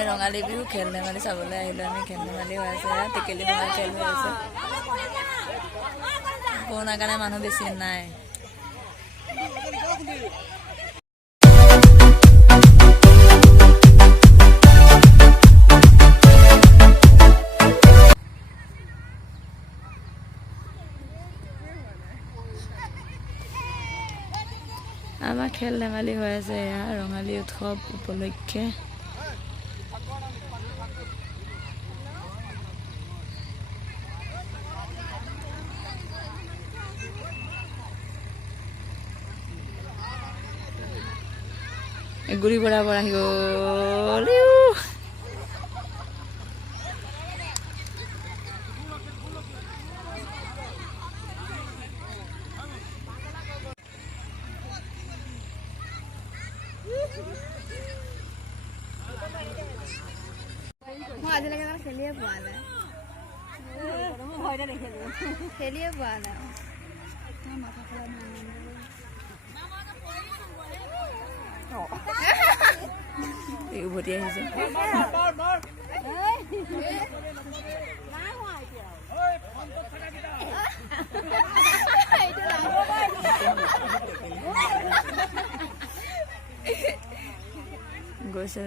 এই ৰঙালী বিহু খেল ধেমালি চাবলৈ আহিলোঁ আমি। খেল ধেমালি হৈ আছে, টেকেলি ভঙা খেল হৈ আছে। কৰোণাৰ কাৰণে মানুহ বেছি নাই। আমাৰ খেল ধেমালি হৈ আছে এয়া ৰঙালী উৎসৱ উপলক্ষে। গুৰি বৰা পৰা আহি গ'ল। মই আজিলৈকে খেলিয়ে পোৱা নাই, খেলিয়ে পোৱা নাই। উভতি আহিছে। গৈছে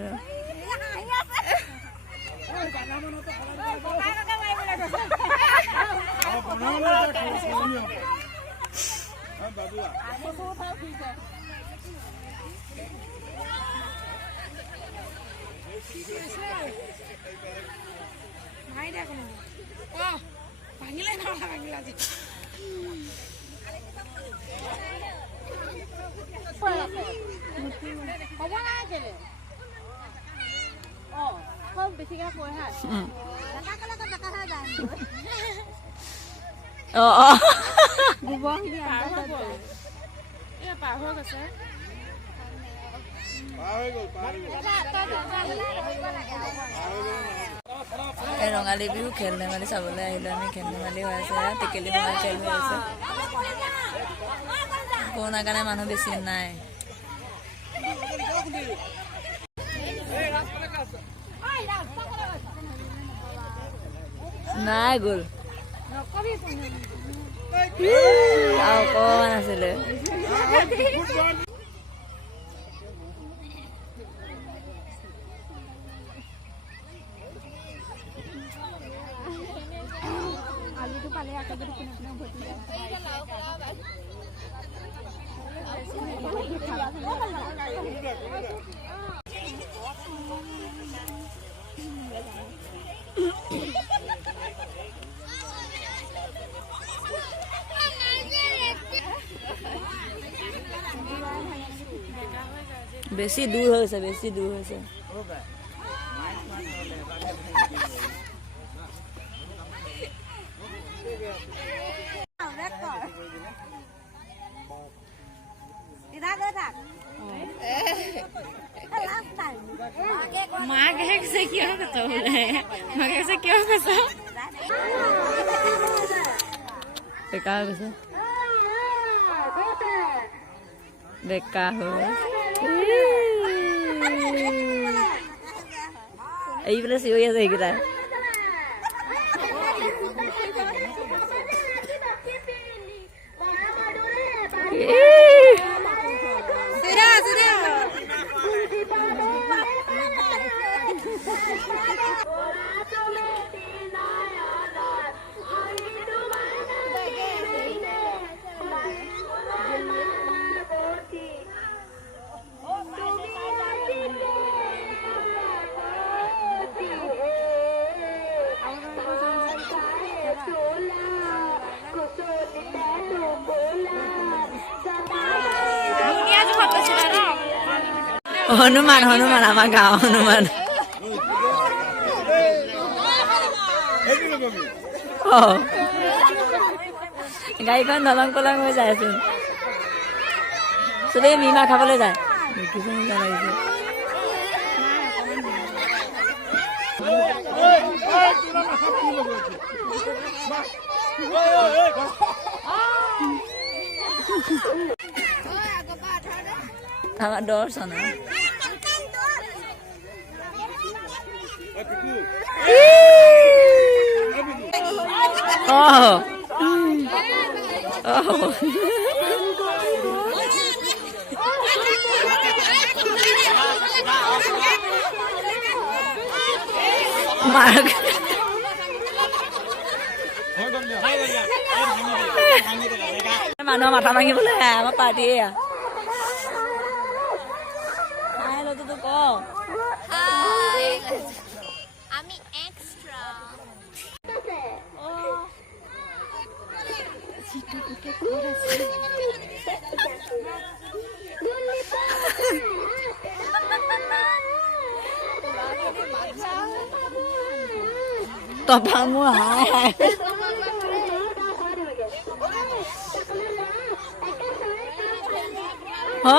এই ৰঙালী বিহু খেল ধেমালি চাবলৈ আহিলোঁ আমি। খেল ধেমালি হৈ আছে, টেকেলি ভঙা খেল হৈ আছে। কৰোণাৰ কাৰণে মানুহ বেছি নাই। নাই গ'ল অকমান আছিলে। বেছি দূৰ হৈছে, বেছি দূৰ হৈছে। মাকে কৈছে কিয় কৈছ বোলে, মাকে কৈছে কিয় কৈছ, বেকাৰ কৈছে বেকা হৈ এইফালে চিঞৰি আছে সেইকেইটা। হনুমান হনুমান আমাৰ গাঁও হনুমান। গাড়ীখন দলং পলং হৈ যায়চোন। চবেই মিমা খাবলৈ যায়। আমাৰ দৰ্শন মাক মানুহৰ মাথা ভাঙিবলৈ আহে আমাৰ পাৰ্টিয়ে তোক ক আমি এক্সট্ৰা তপা মোৰ হাই হা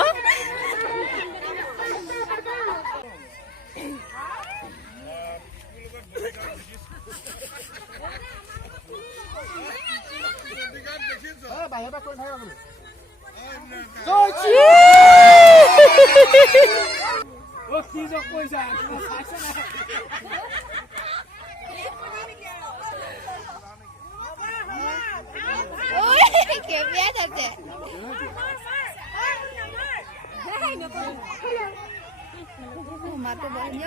কেবিয়া তাতে মাতো বন্ধ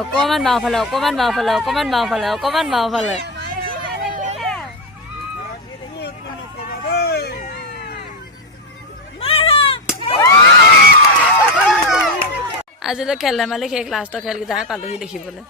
অকমান বাওঁফালে অকমান বাওঁফালে অকমান বাওঁফালে অকমান বাওঁফালে আজিলৈ খেল ধেমালি শেষ লাষ্টৰ খেলকেইটাহে পালোহি দেখিবলৈ